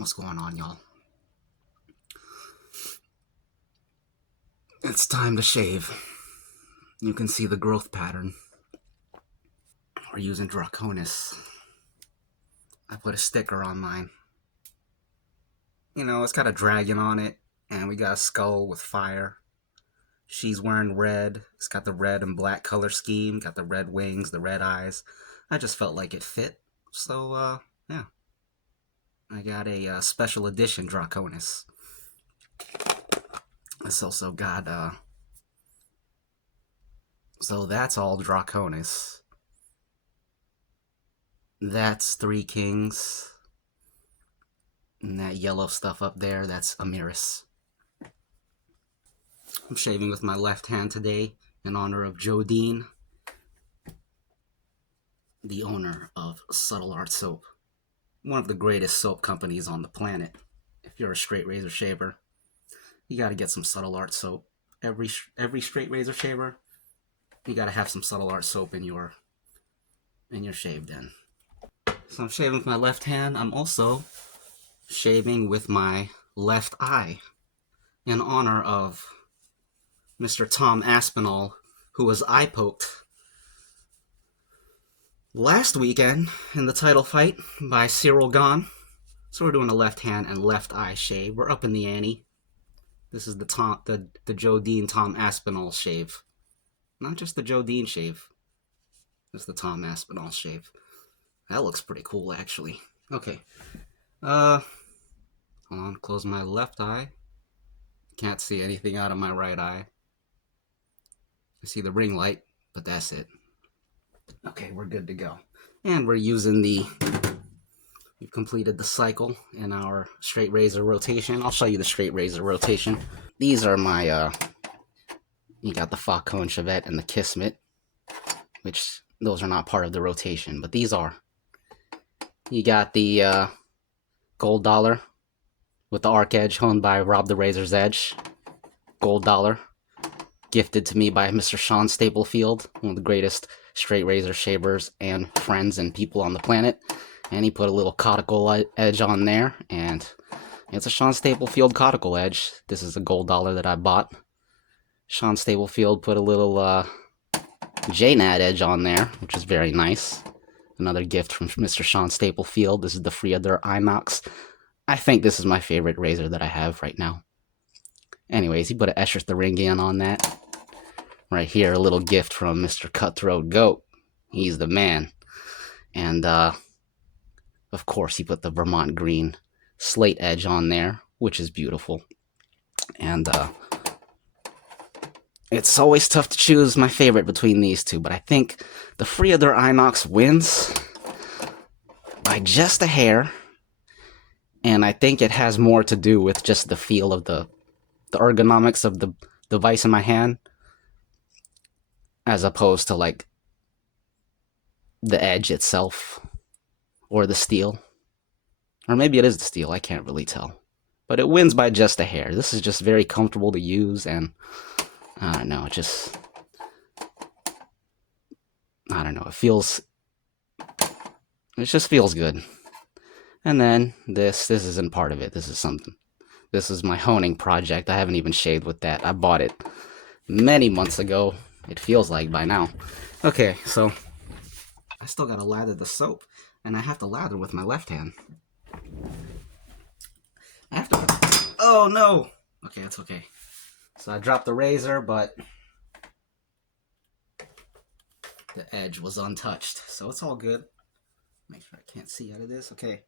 What's going on, y'all? It's time to shave. You can see the growth pattern. We're using Draconis. I put a sticker on mine. You know, it's got a dragon on it, and we got a skull with fire. She's wearing red. It's got the red and black color scheme, got the red wings, the red eyes. I just felt like it fit. So, yeah. I got a special edition Draconis. It's also got, so that's all Draconis. That's Three Kings. And that yellow stuff up there, that's Amiris. I'm shaving with my left hand today in honor of Jodine, the owner of Subtle Art Soap, one of the greatest soap companies on the planet. If you're a straight razor shaver, you got to get some Subtle Art Soap. Every straight razor shaver, you got to have some Subtle Art Soap in your shave den. So I'm shaving with my left hand. I'm also shaving with my left eye in honor of Mr. Tom Aspinall, who was eye poked last weekend in the title fight by Cyril Gahn. So we're doing a left hand and left eye shave. We're up in the ante. This is the Jodine Tom Aspinall shave. Not just the Jodine shave. It's the Tom Aspinall shave. That looks pretty cool, actually. Okay. Hold on, close my left eye. Can't see anything out of my right eye. I see the ring light, but that's it. Okay, we're good to go. And we're using we've completed the cycle in our straight razor rotation. I'll show you the straight razor rotation. These are my, you got the Falcon Chevette and the Kismet, which those are not part of the rotation, but these are. You got the Gold Dollar with the Arc Edge, honed by Rob the Razor's Edge. Gold Dollar, gifted to me by Mr. Sean Staplefield, one of the greatest straight razor shavers and friends and people on the planet. And he put a little conical edge on there, and it's a Sean Staplefield conical edge. This is a Gold Dollar that I bought. Sean Staplefield put a little JNAD edge on there, which is very nice. Another gift from Mr. Sean Staplefield. This is the Freador Inox. I think this is my favorite razor that I have right now. Anyways, he put an Escher Thuringian on that. Right here, a little gift from Mr. Cutthroat Goat. He's the man. And, of course, he put the Vermont Green slate edge on there, which is beautiful. And, it's always tough to choose my favorite between these two, but I think the Freador Inox wins by just a hair. And I think it has more to do with just the feel of the ergonomics of the device in my hand, as opposed to like the edge itself or the steel. Or maybe it is the steel, I can't really tell. But it wins by just a hair. This is just very comfortable to use, and I don't know, it just, I don't know, it just feels good. And then this isn't part of it. This is my honing project. I haven't even shaved with that. I bought it many months ago. It feels like by now. Okay, so I still gotta lather the soap, and I have to lather with my left hand. I have to, oh no! Okay, it's okay. So I dropped the razor, but the edge was untouched, so it's all good. Make sure I can't see out of this. Okay.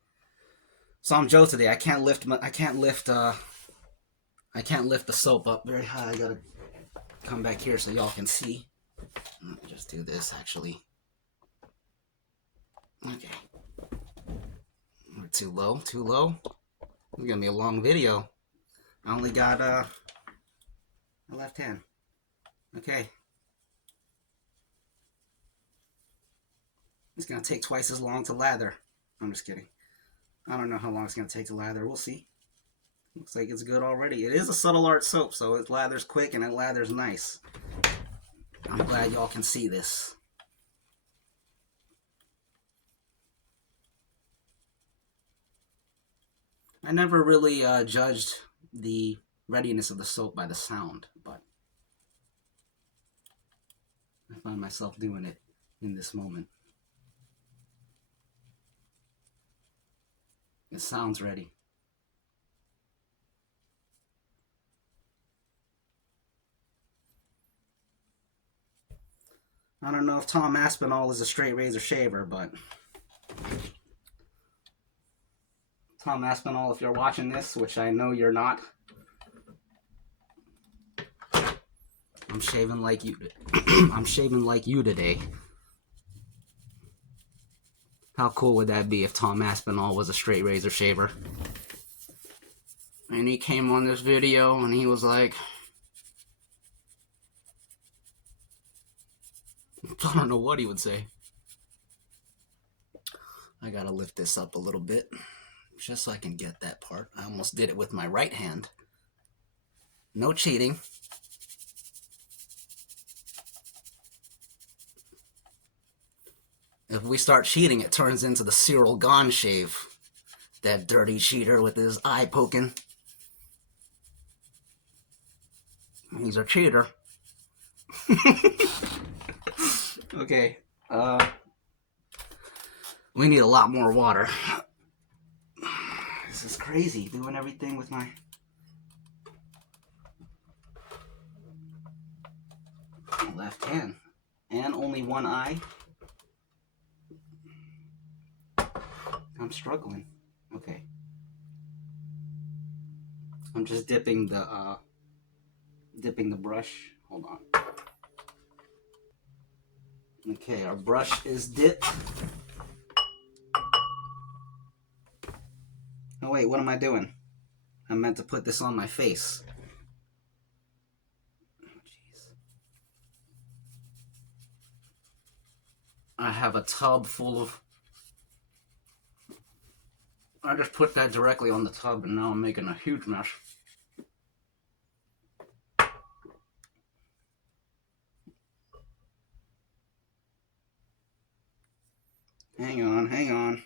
So I'm Joe today. I can't lift the soap up very high. I gotta come back here so y'all can see. Let me just do this actually. Okay. We're too low. It's gonna be a long video. I only got my left hand. Okay. It's gonna take twice as long to lather. I'm just kidding. I don't know how long it's gonna take to lather. We'll see. Looks like it's good already. It is a Subtle Art soap, so it lathers quick and it lathers nice. I'm glad y'all can see this. I never really judged the readiness of the soap by the sound, but I find myself doing it in this moment. It sounds ready. I don't know if Tom Aspinall is a straight razor shaver, but Tom Aspinall, if you're watching this, which I know you're not, I'm shaving like you. I'm shaving like you today. How cool would that be if Tom Aspinall was a straight razor shaver? And he came on this video and he was like, I don't know what he would say. I gotta lift this up a little bit just so I can get that part. I almost did it with my right hand. No cheating. If we start cheating, it turns into the Cyril Gone shave. That dirty cheater with his eye poking. He's a cheater. Okay. We need a lot more water. This is crazy, doing everything with my left hand. And only one eye. I'm struggling. Okay. I'm just dipping the brush. Hold on. Okay, our brush is dipped. Oh wait, what am I doing? I meant to put this on my face. Oh, jeez. I have a tub full of... I just put that directly on the tub and now I'm making a huge mess. Hang on, hang on.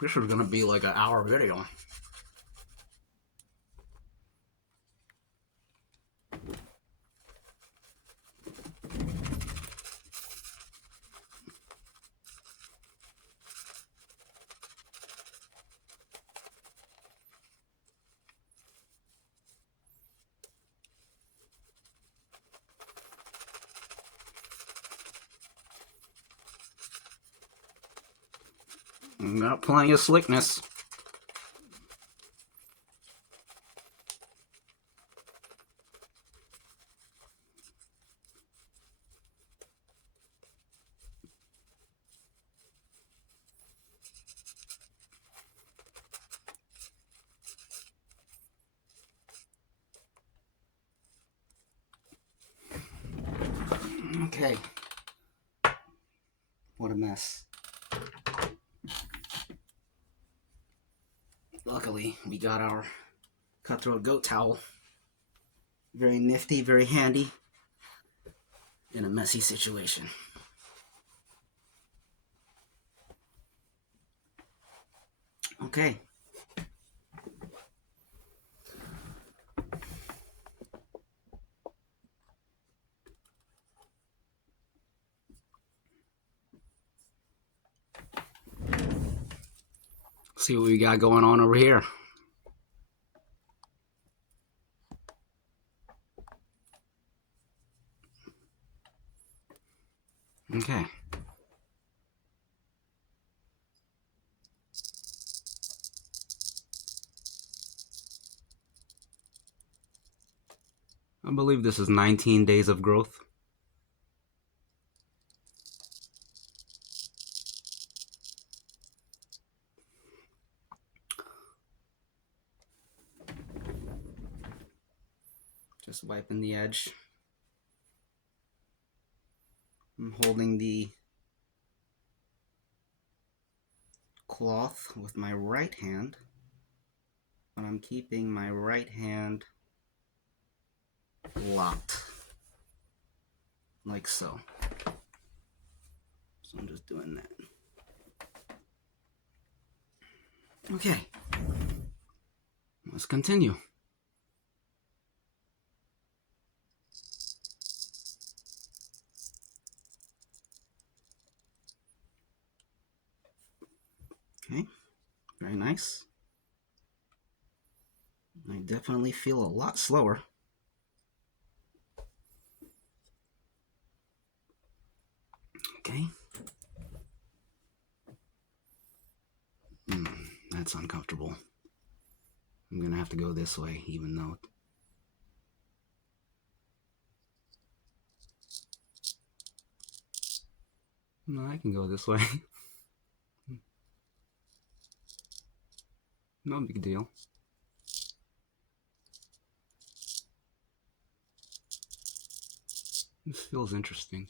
This is gonna be like an hour video. Got plenty of slickness. Okay. What a mess. Luckily, we got our cutthroat goat towel. Very nifty, very handy in a messy situation. Okay. See what we got going on over here. Okay. I believe this is 19 days of growth. Just wiping the edge. I'm holding the cloth with my right hand, but I'm keeping my right hand locked, like so. So I'm just doing that. Okay, let's continue. Okay, very nice. I definitely feel a lot slower. Okay. That's uncomfortable. I'm gonna have to go this way, even though... No, I can go this way. No big deal. This feels interesting.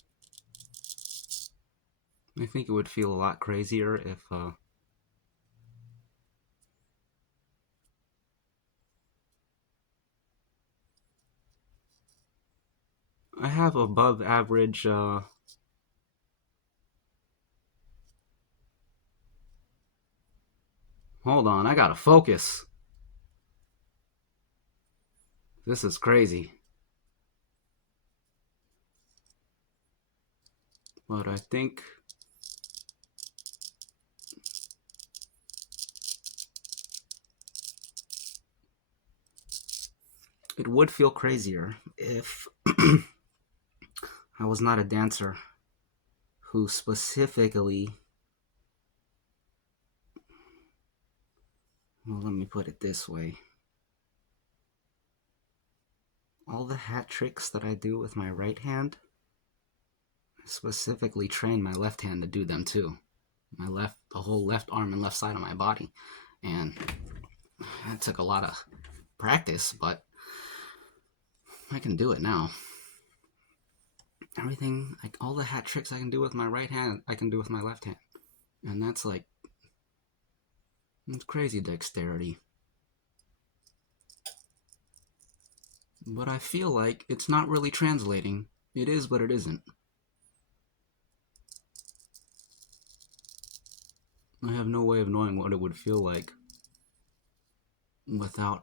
I think it would feel a lot crazier if I have above average hold on, I gotta focus. This is crazy. But I think it would feel crazier if I was not a dancer who specifically... Well, let me put it this way. All the hat tricks that I do with my right hand, I specifically train my left hand to do them too. The whole left arm and left side of my body. And that took a lot of practice, but I can do it now. Everything, like all the hat tricks I can do with my right hand, I can do with my left hand. And that's like, it's crazy dexterity. But I feel like it's not really translating. It is, but it isn't. I have no way of knowing what it would feel like without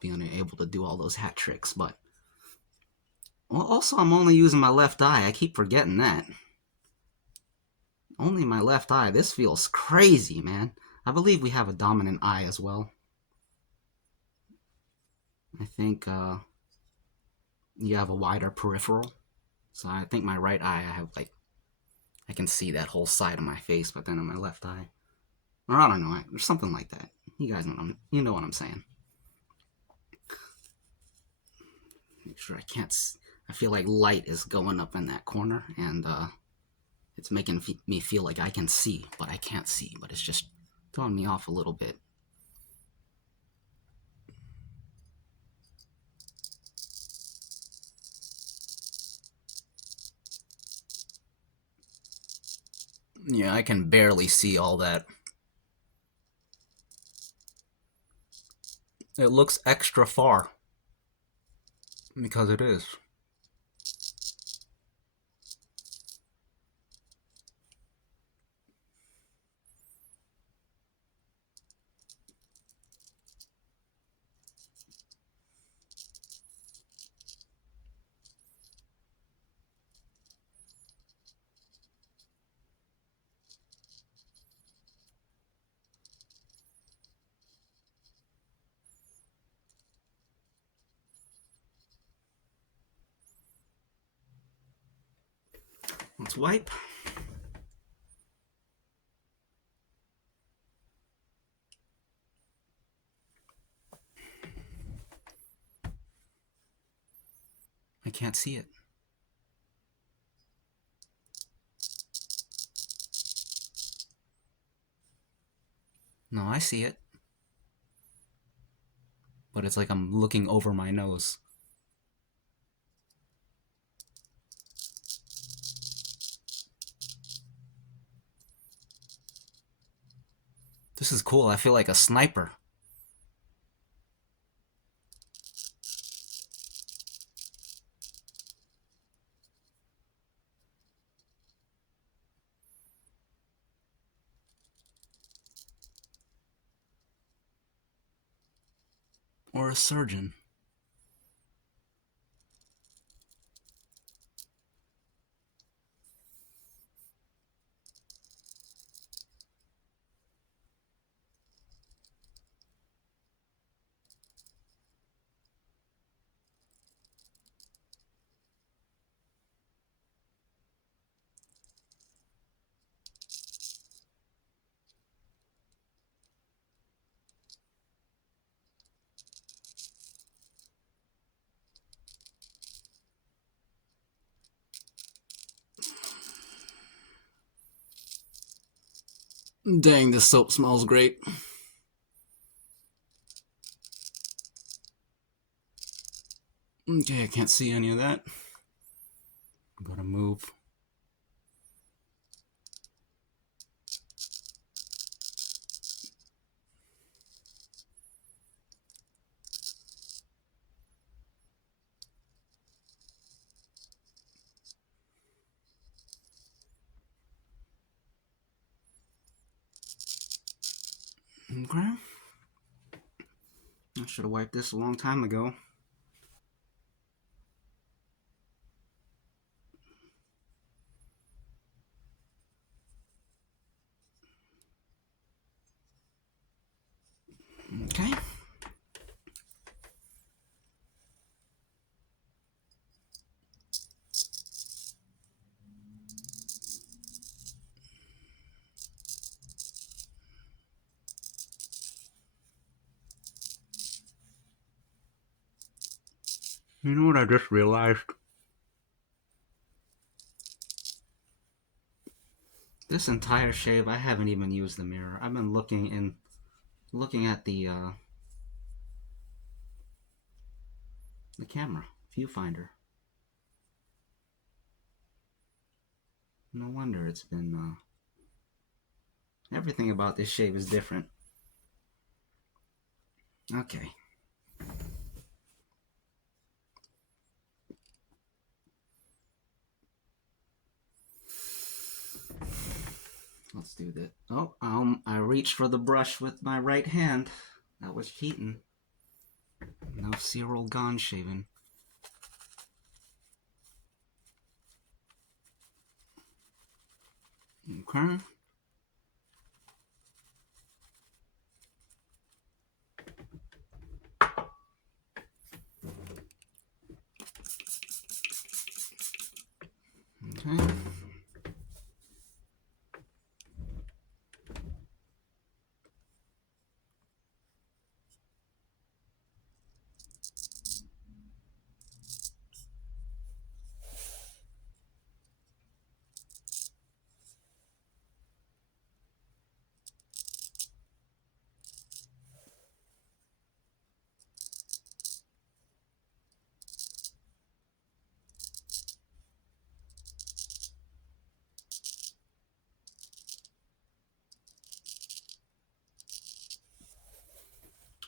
being able to do all those hat tricks. But well, also I'm only using my left eye. I keep forgetting that. Only my left eye. This feels crazy, man. I believe we have a dominant eye as well. I think you have a wider peripheral. So I think my right eye, I have like, I can see that whole side of my face, but then in my left eye, or I don't know, or something like that. You guys know what I'm saying. Make sure I can't. I feel like light is going up in that corner, and it's making me feel like I can see, but I can't see. But it's just throwing me off a little bit. Yeah, I can barely see all that. It looks extra far. Because it is. Let's wipe. I can't see it. No, I see it. But it's like I'm looking over my nose. This is cool. I feel like a sniper. Or a surgeon. Dang, this soap smells great. Okay, I can't see any of that. I'm gonna move. Okay. I should have wiped this a long time ago. Okay. You know what I just realized? This entire shave, I haven't even used the mirror. I've been looking at the camera viewfinder. No wonder it's been everything about this shave is different. Okay. Let's do this. Oh, I reached for the brush with my right hand. That was cheating. No Cyril Gone shaving. Okay. Okay.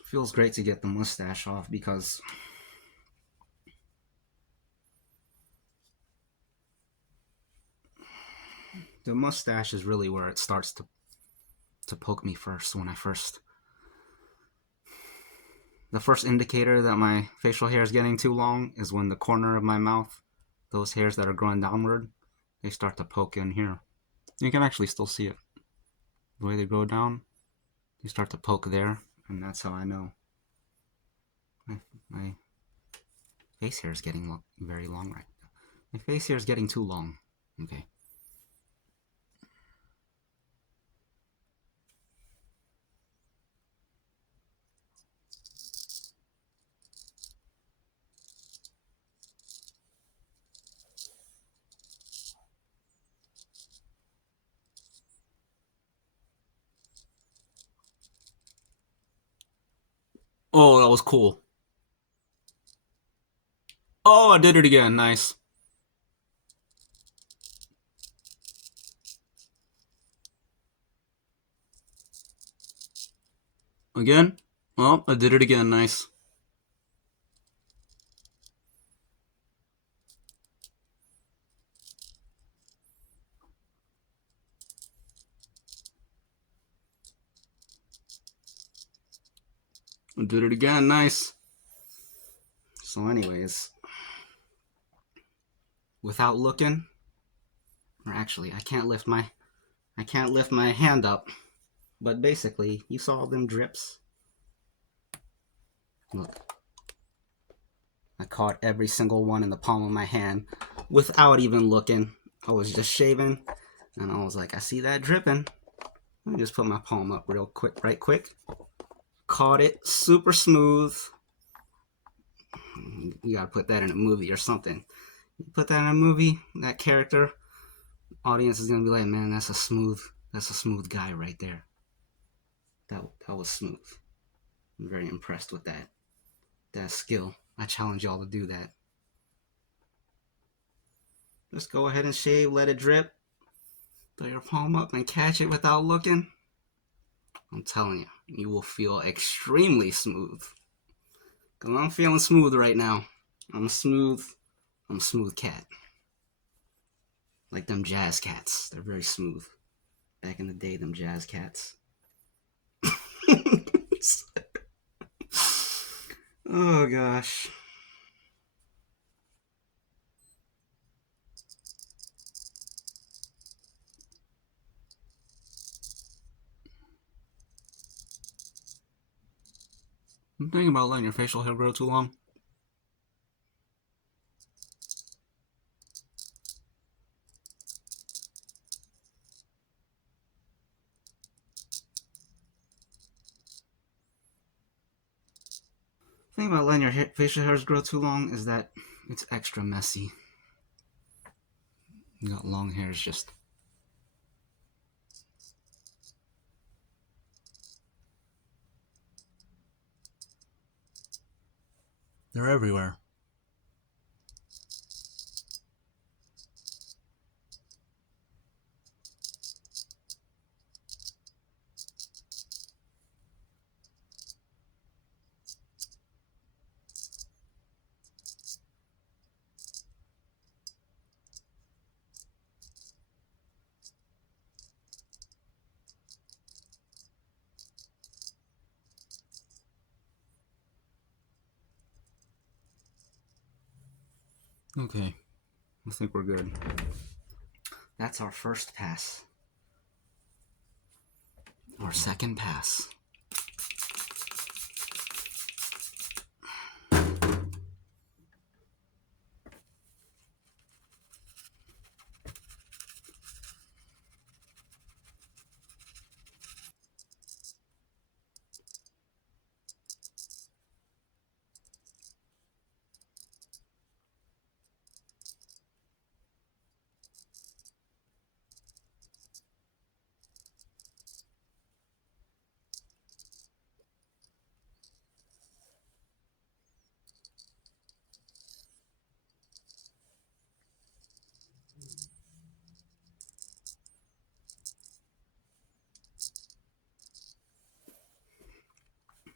Feels great to get the mustache off because the mustache is really where it starts to poke me first. The first indicator that my facial hair is getting too long is when the corner of my mouth, those hairs that are growing downward, they start to poke in here. You can actually still see it. The way they go down, they start to poke there, and that's how I know my face hair is getting very long right now. My face hair is getting too long. Okay. Oh, that was cool. Oh, I did it again. Nice. Again? Oh, I did it again. Nice. I did it again. Nice. So anyways, without looking, or actually, I can't lift my hand up. But basically, you saw them drips. Look, I caught every single one in the palm of my hand without even looking. I was just shaving, and I was like, I see that dripping. Let me just put my palm up real quick, right quick. Caught it, super smooth. You gotta put that in a movie or something. You put that in a movie, that character, audience is gonna be like, man, that's a smooth guy right there. That was smooth. I'm very impressed with that skill. I challenge y'all to do that. Just go ahead and shave, let it drip, throw your palm up and catch it without looking. I'm telling you, you will feel extremely smooth. Cause I'm feeling smooth right now. I'm smooth. I'm a smooth cat. Like them jazz cats. They're very smooth. Back in the day, them jazz cats. Oh gosh. I'm thinking about letting your facial hair grow too long. The thing about letting your facial hairs grow too long is that it's extra messy. You got long hairs just. They're everywhere. Okay, I think we're good. That's our first pass. Our second pass.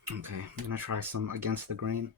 Okay, I'm gonna try some against the grain.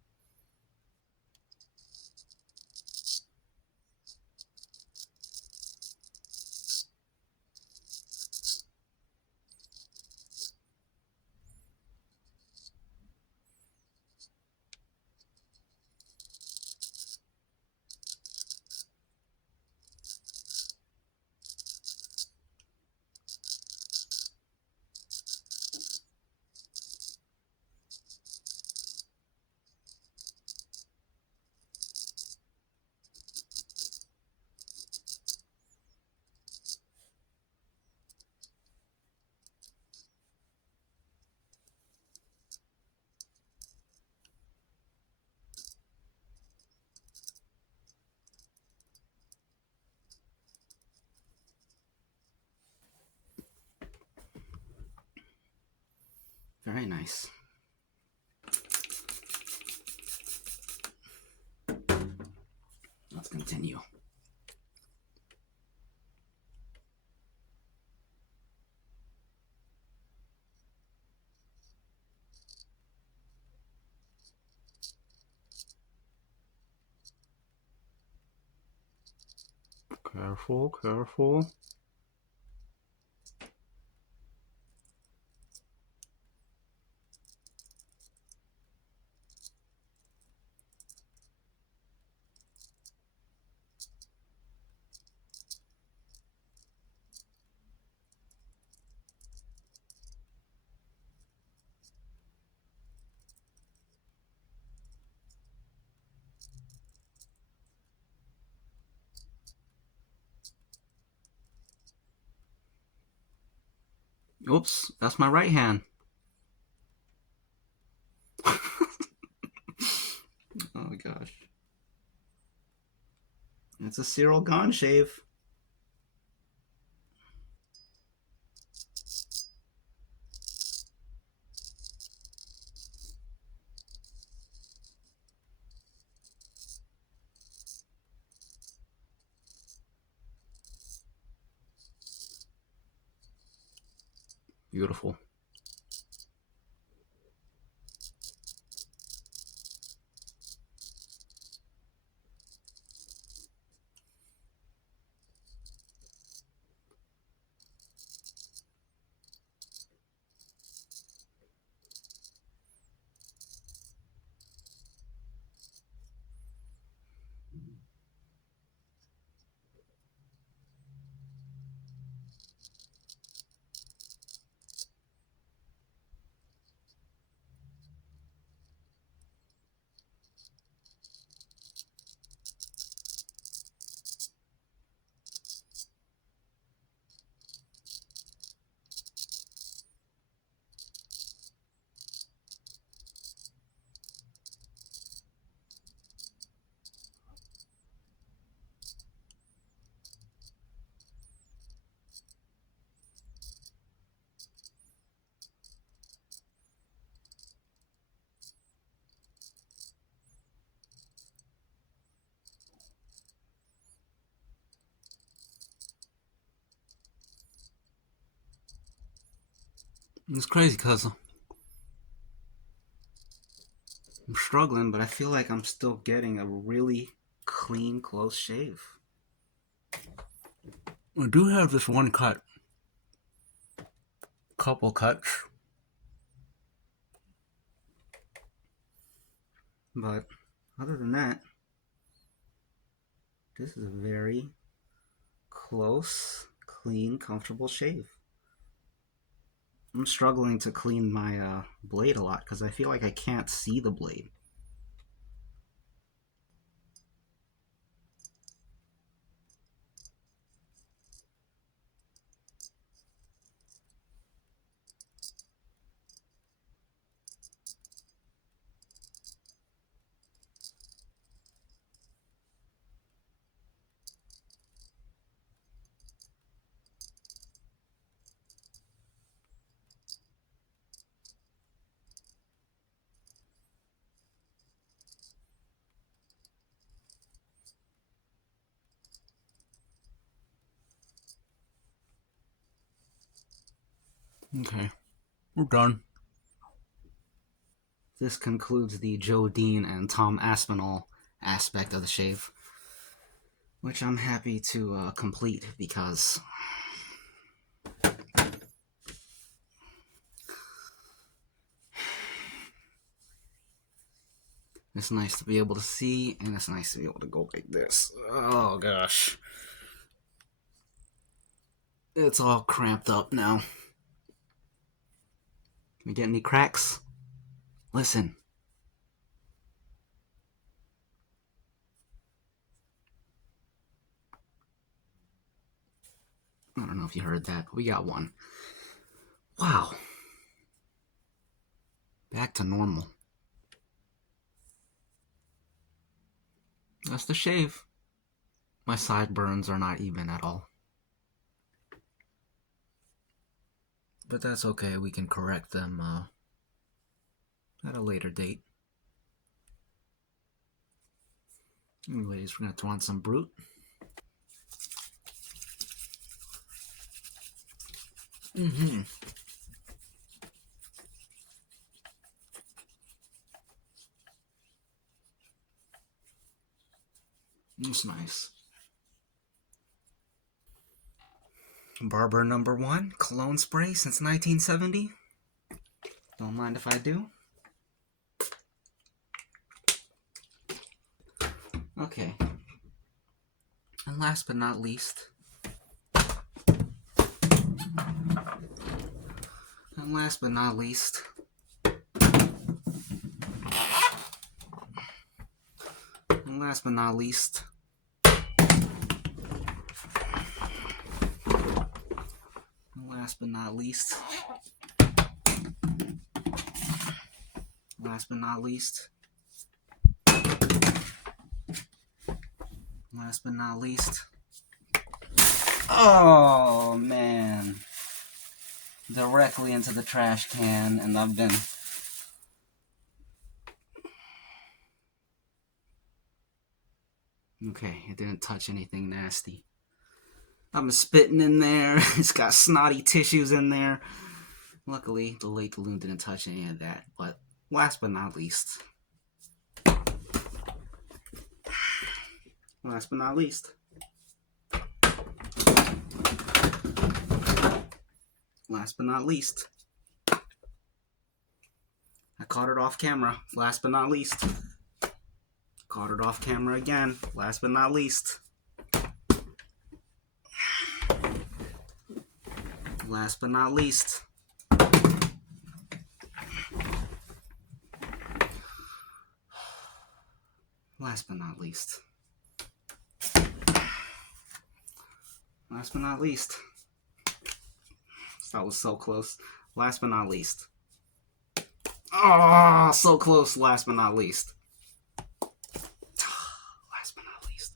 Very nice. Let's continue. Careful, careful. Oops, that's my right hand. Oh gosh. It's a Cyril Gone shave. Beautiful. It's crazy because I'm struggling, but I feel like I'm still getting a really clean, close shave. I do have this one cut. Couple cuts. But other than that, this is a very close, clean, comfortable shave. I'm struggling to clean my blade a lot because I feel like I can't see the blade. Okay, we're done. This concludes the Joe Dean and Tom Aspinall aspect of the shave, which I'm happy to complete because it's nice to be able to see, and it's nice to be able to go like this. Oh gosh. It's all cramped up now. Can we get any cracks? Listen. I don't know if you heard that, but we got one. Wow. Back to normal. That's the shave. My sideburns are not even at all. But that's okay, we can correct them at a later date. Anyways, we're gonna throw on some Brute. It's nice. Barber #1 cologne spray since 1970. Don't mind if I do. Okay. And last but not least, and last but not least, and last but not least, and last but not least, last but not least, last but not least. Oh man, directly into the trash can, and I've been okay, it didn't touch anything nasty. I'm spitting in there. It's got snotty tissues in there. Luckily, the late balloon didn't touch any of that. But last but not least, last but not least, last but not least, I caught it off camera. Last but not least, caught it off camera again. Last but not least, last but not least, last but not least, last but not least. That was so close. Last but not least. Oh, so close. Last but not least. Last but not least.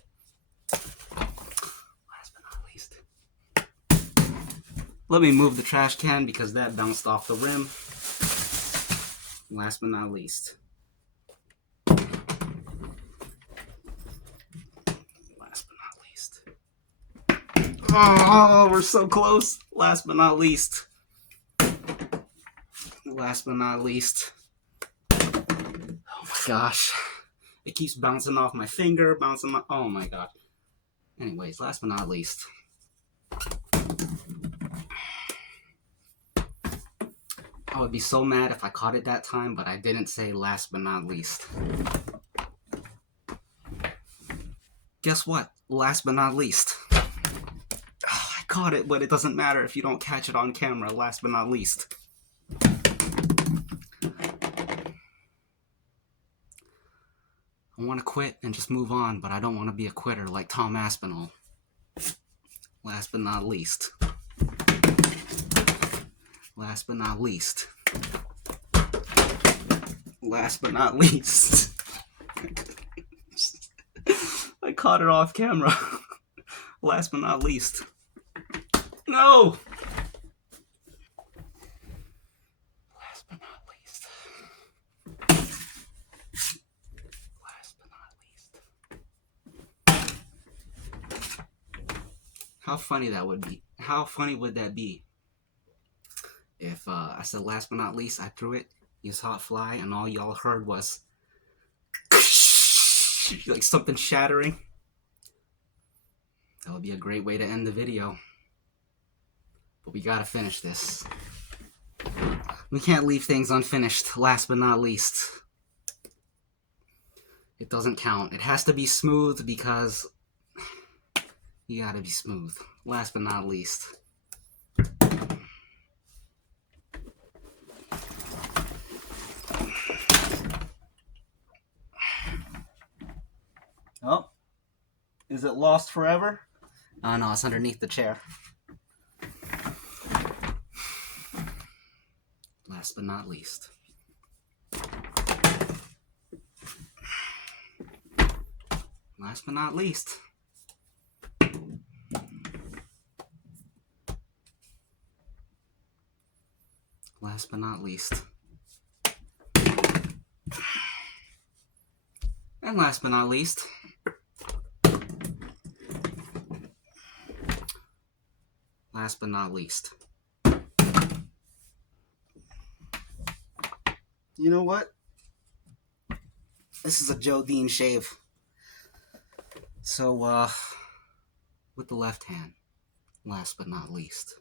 Last but not least. Let me move the trash can because that bounced off the rim. Last but not least. Last but not least. Oh, we're so close. Last but not least. Last but not least. Oh my gosh. It keeps bouncing off my finger, bouncing my... Oh my god. Anyways, last but not least. I would be so mad if I caught it that time, but I didn't say last but not least. Guess what? Last but not least. I caught it, but it doesn't matter if you don't catch it on camera. Last but not least. I want to quit and just move on, but I don't want to be a quitter like Tom Aspinall. Last but not least. Last but not least. Last but not least. I caught it off camera. Last but not least. No! Last but not least. Last but not least. How funny that would be. How funny would that be if I said last but not least, I threw it, used hot fly, and all y'all heard was like something shattering? That would be a great way to end the video. But we gotta finish this. We can't leave things unfinished. Last but not least. It doesn't count. It has to be smooth because you gotta be smooth. Last but not least. Oh, is it lost forever? Oh no, it's underneath the chair. Last but not least. Last but not least. Last but not least. And last but not least. Last but not least. You know what? This is a Joe Dean shave. So, with the left hand. last but not least.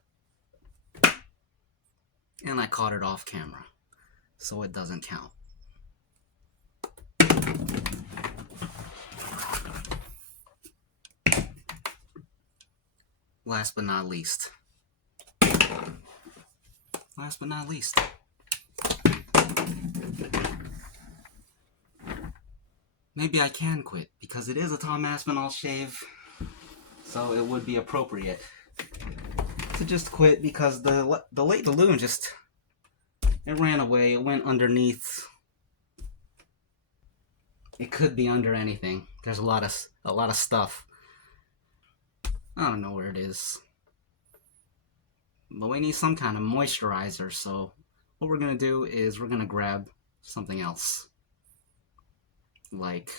And I caught it off camera, so it doesn't count. Last but not least. Last but not least. Maybe I can quit, because it is a Tom Aspinall shave, so it would be appropriate to just quit, because the late balloon just, it ran away. It went underneath. It could be under anything. There's a lot of stuff. I don't know where it is, but we need some kind of moisturizer. So what we're gonna do is we're gonna grab something else, like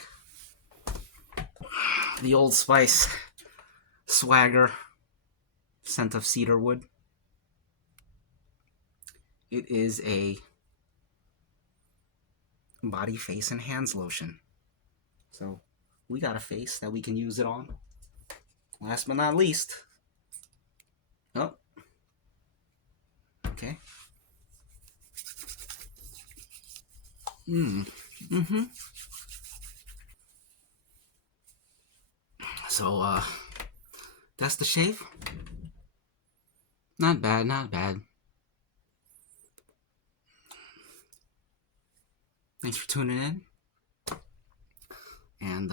the Old Spice Swagger scent of cedarwood. It is a body, face, and hands lotion. So we got a face that we can use it on. Last but not least. Oh. Okay. So, that's the shave. Not bad, not bad. Thanks for tuning in. And,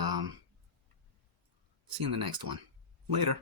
see you in the next one. Later.